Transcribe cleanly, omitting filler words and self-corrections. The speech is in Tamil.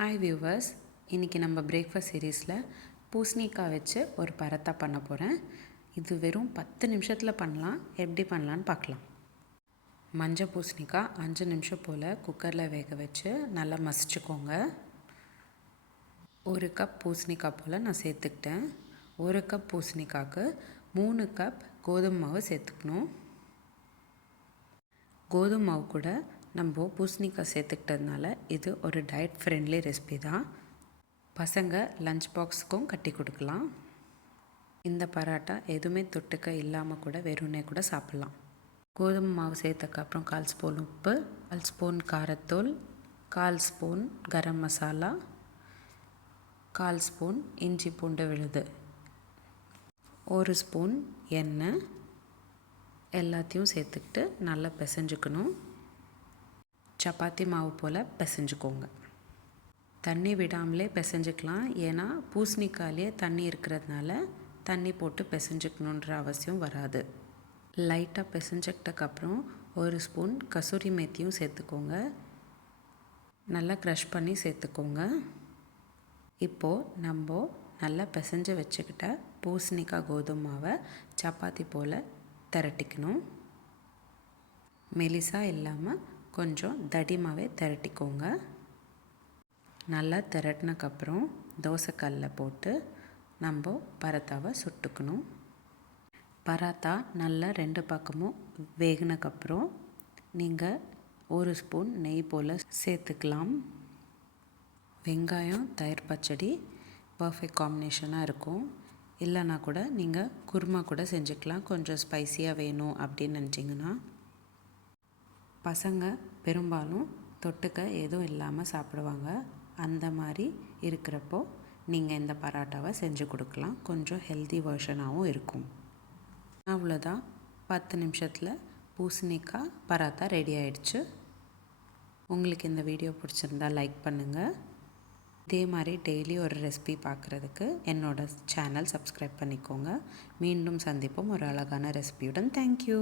ஹாய் வியூவர்ஸ், இன்றைக்கி நம்ம பிரேக்ஃபாஸ்ட் சீரீஸில் பூசணிக்காய் வச்சு ஒரு பரத்தா பண்ண போகிறேன். இது வெறும் 10 நிமிஷத்தில் பண்ணலாம். எப்படி பண்ணலான்னு பார்க்கலாம். மஞ்சள் பூசணிக்காய் 5 நிமிஷம் போல் குக்கரில் வேக வச்சு நல்லா மசிச்சுக்கோங்க. 1 கப் பூசணிக்காய் போல் நான் சேர்த்துக்கிட்டேன். 1 கப் பூசணிக்காய்க்கு 3 கப் கோதுமை மாவு சேர்த்துக்கணும். கோதுமை மாவு கூட நம்ம பூசணிக்காய் சேர்த்துக்கிட்டதுனால இது ஒரு டயட் ஃப்ரெண்ட்லி ரெசிபி தான். பசங்க லஞ்ச் பாக்ஸுக்கும் கட்டி கொடுக்கலாம். இந்த பரோட்டா எதுவுமே தொட்டுக்க இல்லாமல் கூட வெறும்னே கூட சாப்பிட்லாம். கோதுமை மாவு சேர்த்தக்கப்புறம் 1/4 ஸ்பூன் உப்பு, 1 spoon காரத்தூள், 1/4 spoon garam masala, 1/4 spoon இஞ்சி பூண்டு விழுது, 1 ஸ்பூன் எண்ணெய் எல்லாத்தையும் சேர்த்துக்கிட்டு நல்லா பிசைஞ்சுக்கணும். சப்பாத்தி மாவு போல் பிசைஞ்சுக்கோங்க. தண்ணி விடாமலே பிசைஞ்சிக்கலாம். ஏன்னா பூசணிக்காயிலே தண்ணி இருக்கிறதுனால தண்ணி போட்டு பிசைஞ்சுக்கணுன்ற அவசியம் வராது. லைட்டாக பிசைஞ்சிக்கிட்டக்கப்புறம் 1 ஸ்பூன் கசூரி மேத்தியும் சேர்த்துக்கோங்க. நல்லா க்ரஷ் பண்ணி சேர்த்துக்கோங்க. இப்போது நம்ம நல்லா பிசைஞ்சு வச்சுக்கிட்ட பூசணிக்காய் கோதுமை மாவை சப்பாத்தி போல் திரட்டிக்கணும். மெலிசாக இல்லாமல் கொஞ்சம் தடிமாவே திரட்டிக்கோங்க. நல்லா திரட்டினக்கப்புறம் தோசைக்கல்லில் போட்டு நம்ம பரோட்டாவை சுட்டுக்கணும். பரோட்டா நல்லா 2 பக்கமும் வேகினக்கப்புறம் நீங்கள் 1 ஸ்பூன் நெய் போல் சேர்த்துக்கலாம். வெங்காயம் தயிர் பச்சடி பர்ஃபெக்ட் காம்பினேஷனாக இருக்கும். இல்லைனா கூட நீங்கள் குருமா கூட செஞ்சுக்கலாம். கொஞ்சம் ஸ்பைஸியாக வேணும் அப்படின்னு நினச்சிங்கன்னா. பசங்க பெரும்பாலும் தொட்டுக்க எதுவும் இல்லாமல் சாப்பிடுவாங்க. அந்த மாதிரி இருக்கிறப்போ நீங்கள் இந்த பரோட்டாவை செஞ்சு கொடுக்கலாம். கொஞ்சம் ஹெல்தி வெர்ஷனாகவும் இருக்கும். அவ்வளோதான், 10 நிமிஷத்தில் பூசணிக்காய் பரோட்டா ரெடி ஆகிடுச்சு. உங்களுக்கு இந்த வீடியோ பிடிச்சிருந்தா லைக் பண்ணுங்கள். இதே மாதிரி டெய்லி ஒரு ரெசிபி பார்க்குறதுக்கு என்னோட சேனல் சப்ஸ்கிரைப் பண்ணிக்கோங்க. மீண்டும் சந்திப்போம் ஒரு அழகான ரெசிபியுடன். தேங்க்யூ.